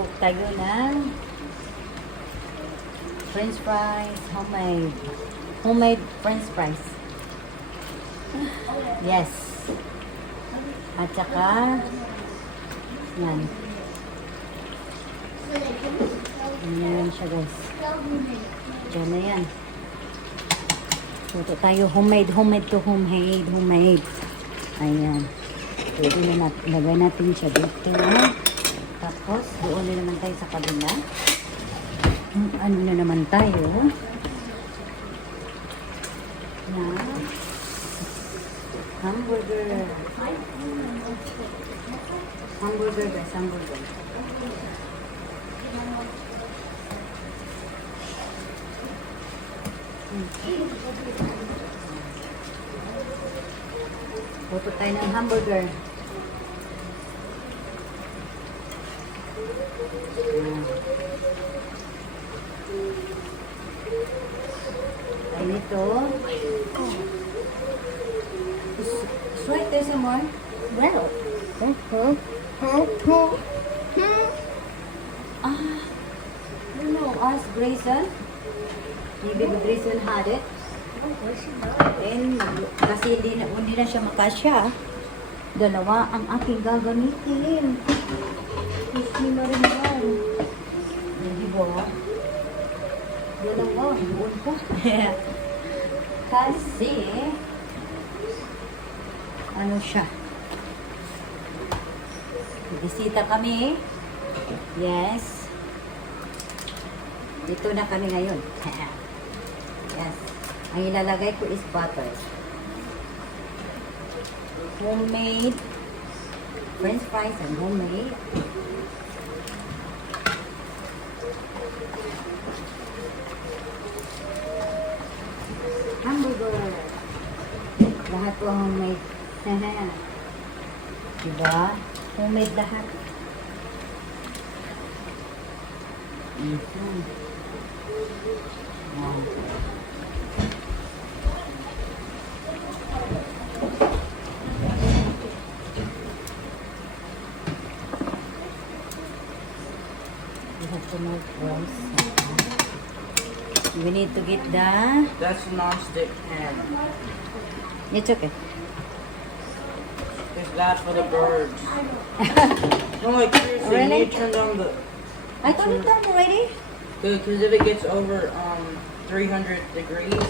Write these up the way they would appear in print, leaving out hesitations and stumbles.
Mag-cook tayo ng French fries, homemade. Homemade French fries. Yes. At saka, yan. Yan siya guys. Diyan na yan. Luto tayo homemade to homemade. Ayan. Pwede na natin, lagay natin siya dito. Tapos, doon na naman tayo sa kabila. Ano na naman tayo? Na hamburger. Hamburger guys, hamburger. Luto tayo ng hamburger. Ay nito. Sweet there's some more. Well. You know, ask Grayson. Maybe Grayson had it. And kasi hindi na siya makasya. Dalawa ang aking gagamitin. Hindi na rin yan. Hindi ba? Dalawa. Doon pa. Kasi ano siya? Bisita kami. Yes. Dito na kami ngayon. Yes. Ang ilalagay ko is butter. Homemade French fries and homemade. Hamburger. Lahat po homemade. Diba? Homemade lahat. Wow. We have to make rice. We need to get the... That's non-stick pan. It's okay. It's bad for the birds. No, like seriously, Really? you need to turn down the... I thought it done already. Because if it gets over 300 degrees,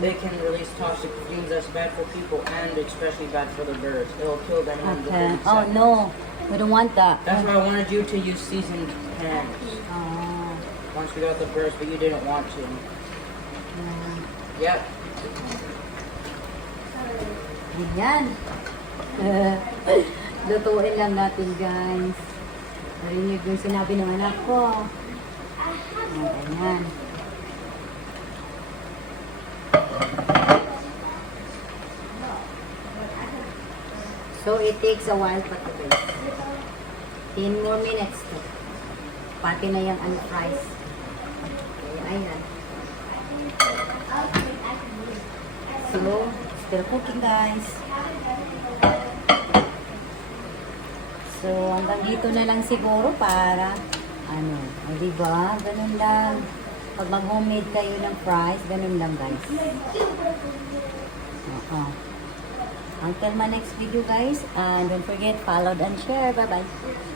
they can release toxic fumes. That's bad for people and especially bad for the birds. It'll kill them in Okay. 30 Oh seconds. no, we don't want that. That's why I wanted you to use seasoned pans Oh. once we got the birds, but you didn't want to. Yep. Ayan. Lutuin lang natin, guys. Narinig yung sinabi ng anak ko. Ayan. So, it takes a while pa to bake. 10 more minutes to. Pati na yung fries. Ayan. So, still cooking, guys. So, hanggang dito na lang siguro para, ano, diba? Ganun lang. Pag mag-homemade kayo ng fries, ganun lang, guys. Until my next video, guys. And don't forget, follow and share. Bye-bye.